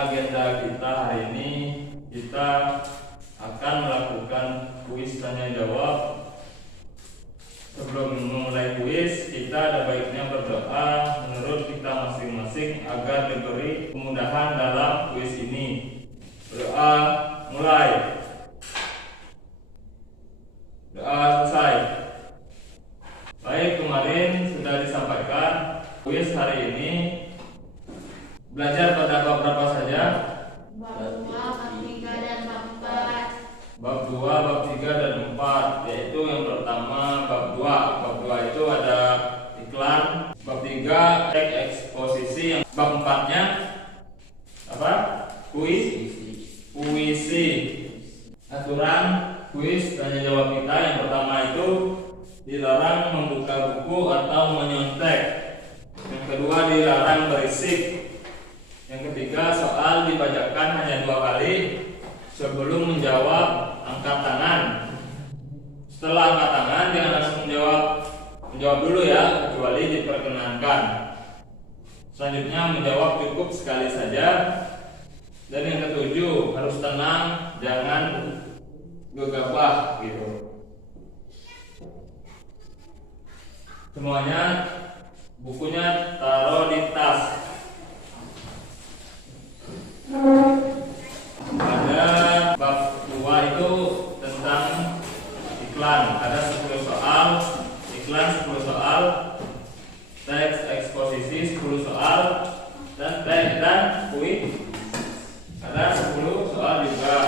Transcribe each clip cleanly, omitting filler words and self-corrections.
agenda kita hari ini, kita akan melakukan kuis tanya jawab. Sebelum memulai kuis, kita ada baiknya berdoa menurut kita masing-masing agar diberi kemudahan dalam kuis ini. Berdoa mulai. Doa selesai. Baik, kemarin sudah disampaikan kuis hari ini belajar pada bab berapa saja? Bab 2, bab 3, dan bab 4. Bab 2, bab 3, dan 4, yaitu yang pertama bab 2. Bab 2 itu ada iklan. Bab 3 teks eksposisi. Bab 4-nya apa? Puisi. Aturan kuis tanya jawab kita yang pertama itu dilarang membuka buku atau menyontek. Yang kedua dilarang berisik. Yang ketiga, soal dibacakan hanya 2 kali. Sebelum menjawab, angkat tangan. Setelah angkat tangan, jangan langsung menjawab dulu ya, kecuali diperkenankan. Selanjutnya menjawab cukup sekali saja. Dan yang ketujuh, harus tenang, jangan gegabah gitu. Semuanya bukunya taruh di tas. Pada bab 2 itu tentang iklan. Ada 10 soal, iklan 10 soal, teks eksposisi 10 soal, dan teks dan kuis ada 10 soal juga.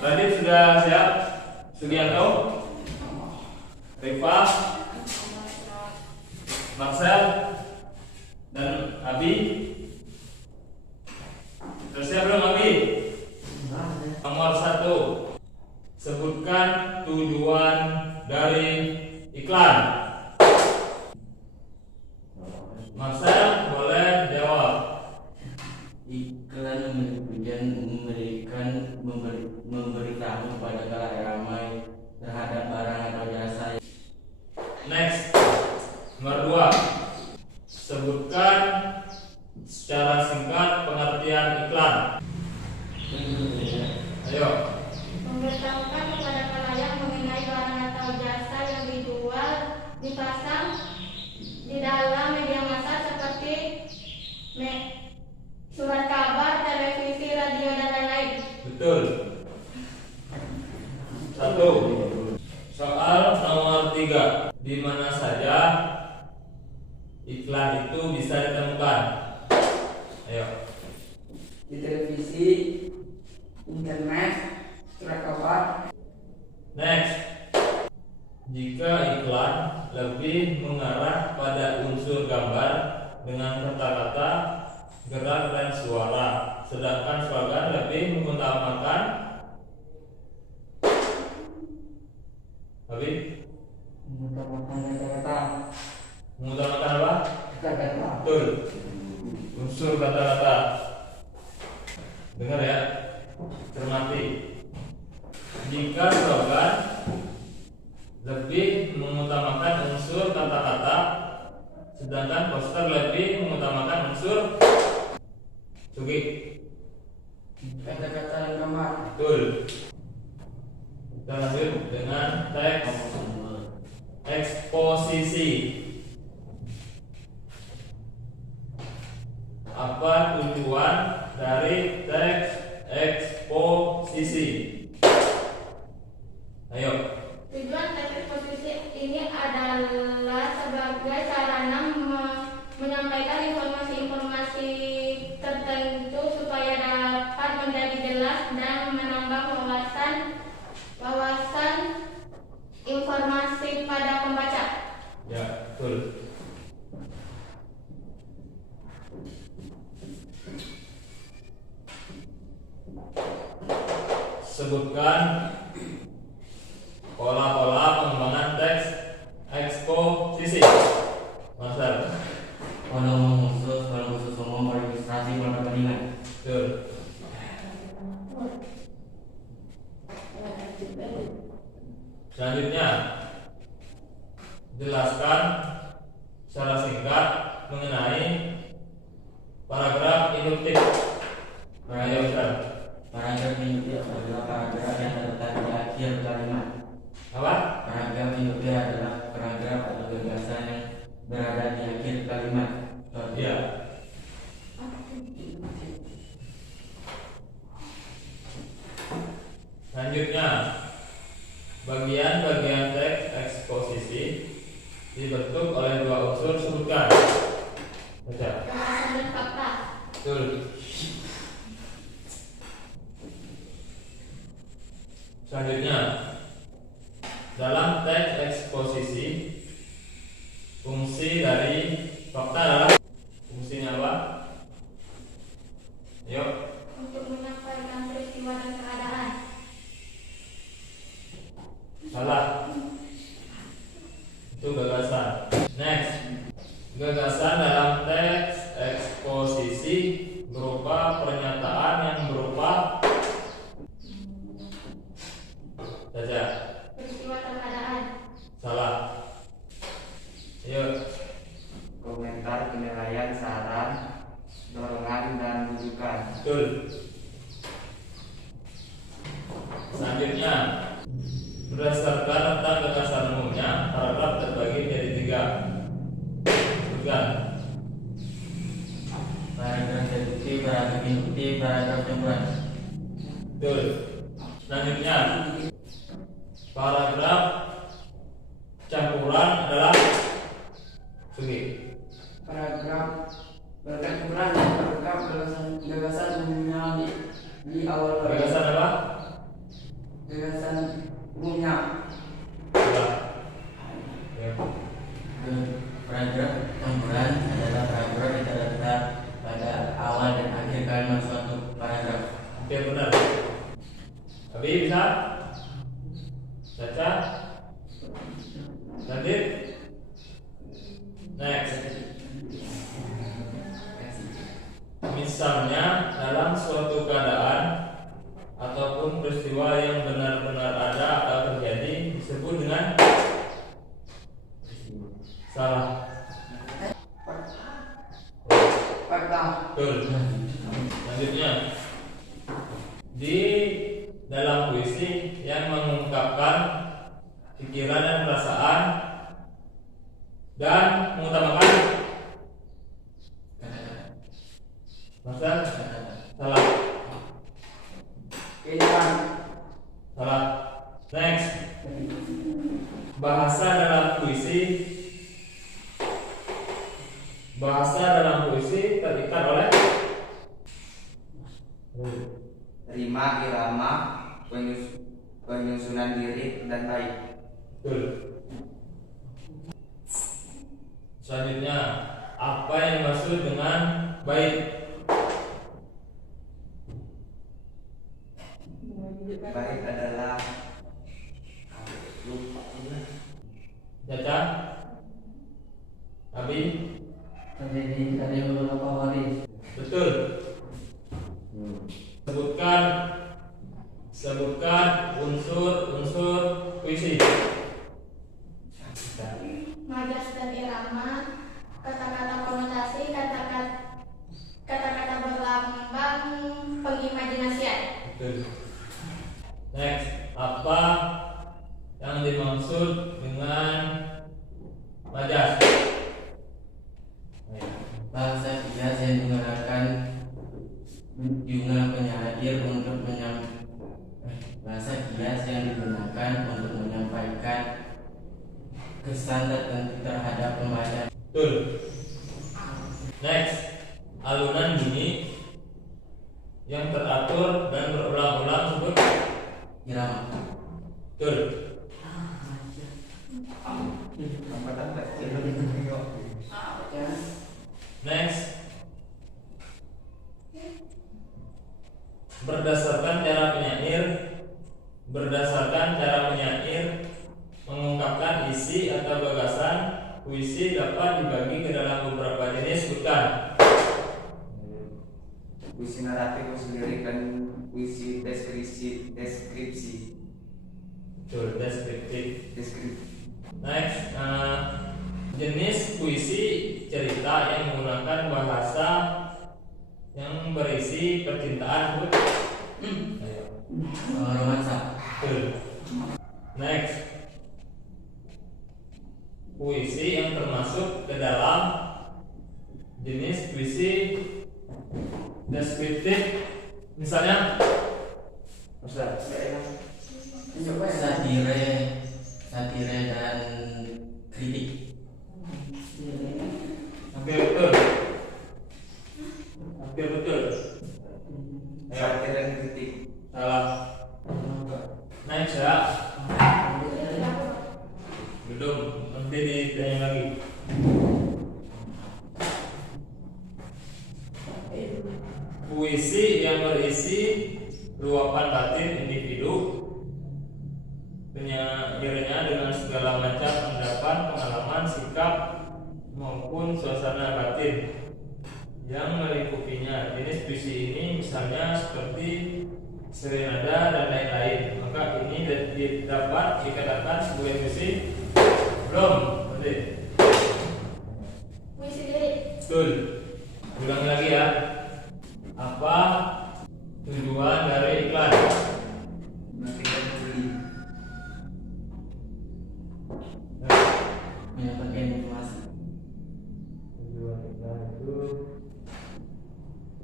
Radit sudah siap? Sugianto, Rifa, Marcel, dan Abi. Sudah siap belum Abi? Nomor 1, sebutkan tujuan dari iklan. Marcel boleh jawab. Iklan memberitahu pada khalayak ramai terhadap barang atau jasa. Next, nomor 2, sebutkan secara singkat pengertian iklan. Ayo. Memberitahukan kepada khalayak mengenai barang atau jasa yang dijual, dipasang di dalam media massa seperti surat kabar, televisi, radio, dan lain-lain. Betul. 1. Soal nomor 3. Di mana saja iklan itu bisa ditemukan? Ayo. Di televisi, internet, surat kabar. Next. Jika iklan lebih mengarah pada unsur gambar dengan kata-kata, gerak, dan suara, sedangkan slogan lebih mengutamakan Mengutamakan kata-kata. mengutamakan apa? Kata-kata. Betul. Unsur kata-kata. Dengar ya, cermati. Jika slogan lebih mengutamakan unsur kata-kata, sedangkan poster lebih mengutamakan unsur Kata-kata dan gambar. betul. Kita lanjut dengan teks eksposisi. Apa tujuan dari teks eksposisi? Ayo. Tujuan teks eksposisi ini adalah sebagai sarana menyampaikan informasi-informasi tertentu supaya dapat menjadi jelas dan menambah wawasan informasi pada pembaca. Ya, betul. Sebutkan pola-pola pengembangan teks eksposisi. Master. Volume khusus umum, registrasi, kepentingan. Betul. Selanjutnya, jelaskan secara singkat mengenai Paragraf induktif. Ayo Ustaz. Paragraf induktif adalah paragraf yang terletak di akhir kalimat. Apa? Paragraf induktif adalah paragraf atau gagasan yang berada di akhir kalimat. Iya. Selanjutnya, bagian-bagian teks eksposisi dibentuk oleh dua unsur, sebutkan. Baca. Gagasan dan fakta. Betul. Selanjutnya, dalam teks eksposisi, fungsi dari fakta adalah fungsinya apa? Yuk. Untuk menyampaikan peristiwa dan keadaan. Salah. Itu gagasan. Next. Gagasan dalam teks eksposisi berupa pernyataan yang berupa saja. Peristiwa dan keadaan. Salah. Ayo. Komentar, penilaian, saran, dorongan, dan rujukan. Betul. Selanjutnya, berdasarkan tentang gagasan umumnya, paragraf terbagi menjadi 3. Sebutkan. Paragraf deduktif, paragraf induktif, paragraf campuran. Betul. Selanjutnya, paragraf campuran adalah Sugi. Paragraf bercampuran dan paragraf gagasan umumnya di awal Gagasan apa? gagasan umumnya. Salah. Ya. Paragraf campuran adalah paragraf yang terletak pada awal dan akhir kalimat suatu paragraf. Oke, benar. Abi bisa? Baca. Lanjut. Next. Misalnya dalam suatu keadaan ataupun peristiwa yang benar-benar ada atau terjadi disebut dengan salah. Fakta. Betul. Selanjutnya, di dalam puisi yang mengungkapkan pikiran dan perasaan dan mengutamakan masa salah. Kehidupan. Salah. Next. Bahasa dalam puisi terikat oleh Rima, irama, penyusunan lirik, dan baik. betul. Selanjutnya, apa yang dimaksud dengan baik? Baik adalah Caca? Abi? Terjadi dari beberapa hari. Betul. Sebutkan unsur-unsur puisi. Majas dan irama, kata-kata konotasi, kata-kata berlambang pengimajinasian. Betul. Next, apa yang dimaksud dengan majas? Bahasa kias yang digunakan jumlah penyair untuk menyampaikan kesan tertentu terhadap pembaca. Betul. Next, alunan bunyi yang teratur dan berulang-ulang sebut Irama. betul. Next, berdasarkan cara penyair mengungkapkan isi atau gagasan puisi dapat dibagi ke dalam beberapa jenis. Sebutkan. puisi naratif, puisi lirik, dan puisi deskripsi. Betul, deskriptif. Deskripsi. Next, jenis puisi cerita yang menggunakan bahasa yang berisi percintaan. Ayo. Romansa. Betul. Next, puisi yang termasuk ke dalam jenis puisi deskriptif, misalnya Ustaz. Satire dan kritik. Hampir betul. Hampir betul. Ayo. Satire dan kritik. Salah. Next ya. Belum. Nanti ditanya lagi. Puisi yang berisi luapan batin individu, penyairnya dengan segala macam pendapat, pengalaman, sikap maupun suasana batin yang melingkupinya. Jenis puisi ini misalnya seperti serenada dan lain-lain. Maka ini dapat dikatakan sebagai puisi. Belum, nanti. Puisi lirik. Betul. Ulangi lagi ya. Apa tujuan dari iklan? Menafikan pembeli. Mendapatkan informasi. Tujuan iklan itu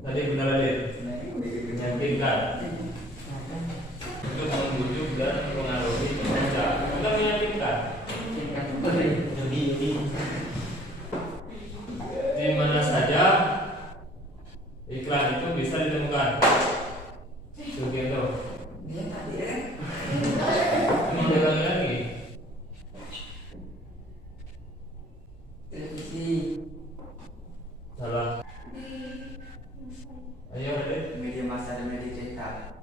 tadi benar aja. Meyakinkan untuk membujuk dan mempengaruhi pembaca. Bukan meyakinkan. Judi. Di mana saja iklan itu bisa ditemukan. Begitu. Ini ulangi lagi. Televisi. Salah. Ayo, Adit. Media massa dan media cetak.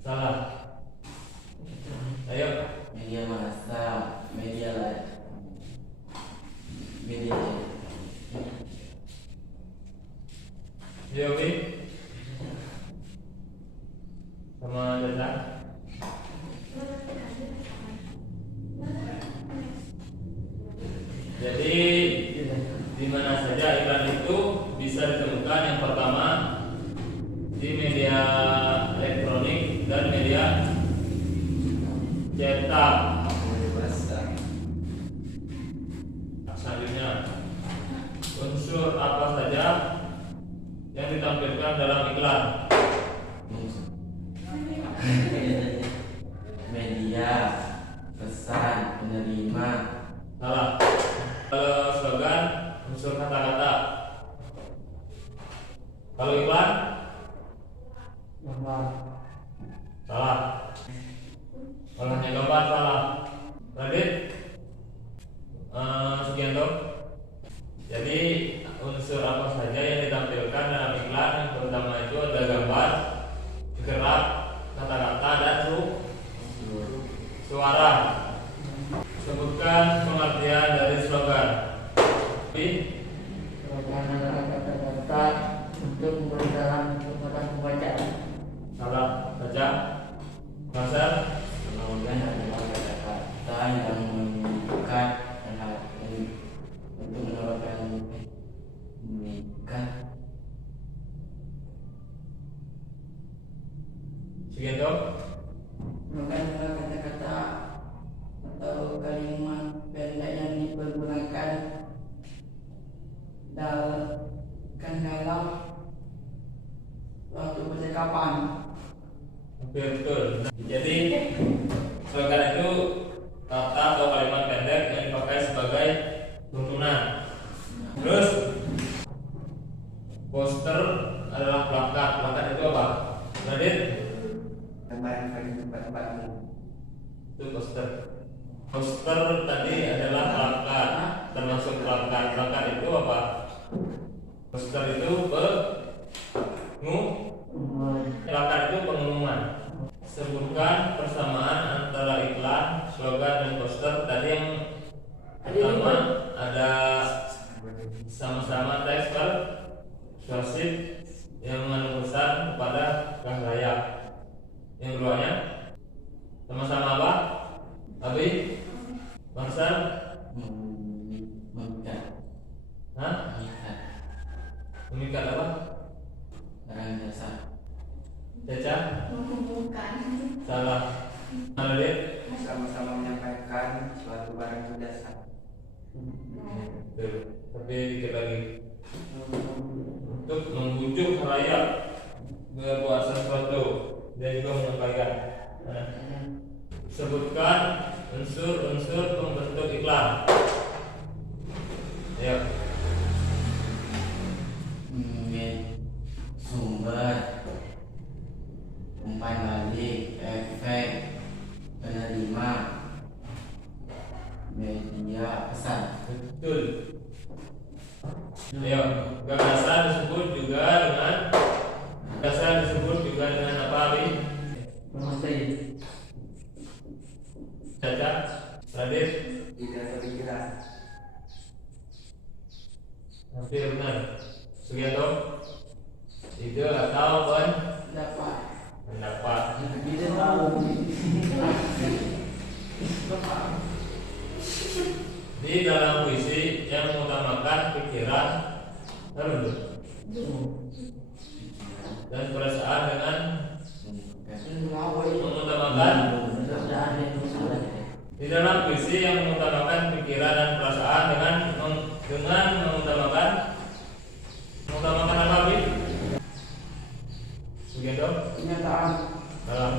Salah. Ayo. Media massa, media lain. Media. Yogi. Sama Dada. Jadi di mana saja iklan itu bisa ditemukan. Yang pertama di media elektronik dan media cetak. Media massa. Selanjutnya, unsur apa saja yang ditampilkan dalam iklan? Media, pesan, penerima. Salah. Kalau slogan, unsur kata-kata. Kalau iklan, salah. Kalau hanya gambar, salah. Radit, sekian dong. Jadi unsur apa saja yang ditampilkan dalam iklan? Yang pertama itu ada gambar, gerak, kata-kata, dan suara. Sebutkan pengertian dari slogan. Slogan adalah kata-kata untuk memberikan kepada pembaca. Salah. Baca. Marcel. Slogan adalah kata-kata yang menunjukkan untuk menawarkan mengikat. Sekian dong. Slogan adalah kata-kata atau kalimat pendek yang dipergunakan dalam waktu percakapan. Betul. Jadi slogan itu kata atau kalimat pendek yang dipakai sebagai tuntunan. Terus poster adalah plakat. Plakat itu apa? Radit? Gambaran pada tempat-tempatmu. Itu poster. Poster tadi adalah plakat, termasuk plakat. Plakat itu apa? Poster itu plakat itu pengumuman. Sebutkan persamaan antara iklan, slogan, dan poster. Tadi yang pertama ada sama-sama teks persuasif yang mengandung pesan kepada khalayak. Yang keduanya sama-sama apa? Abi? Marcel? Mengikat. Hah? Mengikat. Mengikat apa? Tapi dikit lagi. Untuk membujuk halayak berbuat sesuatu. Dia juga menyampaikan. Nah, sebutkan unsur-unsur pembentuk iklan. Ayo. Sumber, umpan balik, efek, penerima, media pesan. Betul. Ayo, gagasan disebut juga dengan apa, Abi? Promosi. Caca, Radit, ide atau pikiran. hampir benar. Sugianto, ide atau pendapat. Ide tahu. Di dalam puisi yang mengutamakan pikiran dan perasaan dengan mengutamakan. Di dalam puisi yang mengutamakan pikiran dan perasaan dengan mengutamakan apa, Bi? Begitu? Kenyataan. Salah.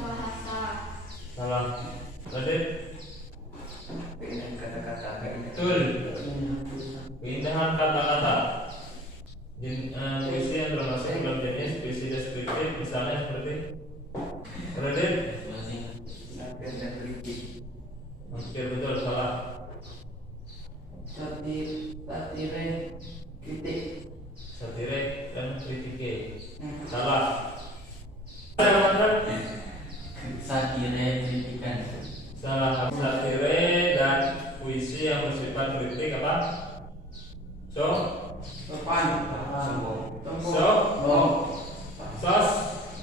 bahasa. Salah. Radit? Keindahan kata-kata, Betul. Keindahan kata-kata. Puisi yang termasuk dalam jenis puisi deskriptif, misalnya seperti Radit? satir dan kritik. Hampir betul, salah. Satire kritik. Satire dan kritike. Salah. Salah. Satire kritikan. Salah. Satire dan puisi yang bersifat kritik apa? Sopan. Sos.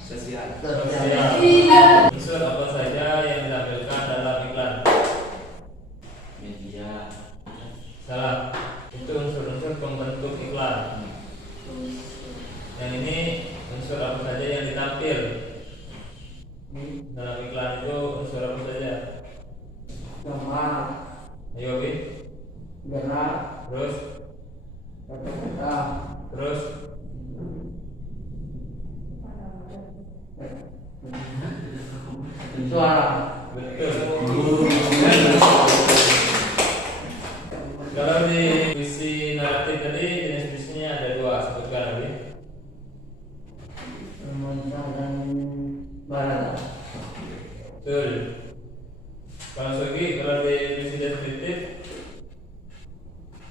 Sosial. Sosial. Unsur apa saja yang ditampilkan dalam iklan? Media. Salah. Itu unsur-unsur pembentuk iklan. Yang ini unsur apa saja yang ditampil dalam iklan itu unsur apa saja? Gambar. Ayo, Bi. Gerak. Terus, Kata-kata. terus. Suara. Betul. Kalau di puisi naratif tadi jenis puisinya ada dua, sebutkan lagi. Romansa dan barat. Betul. Kalau Sogi, kalau di puisi deskriptif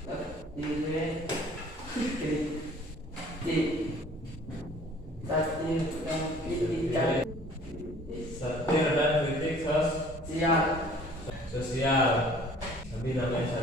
Satire kritik. Satire dan kritikan. satir dan kritik Siap. sosial. Tapi namanya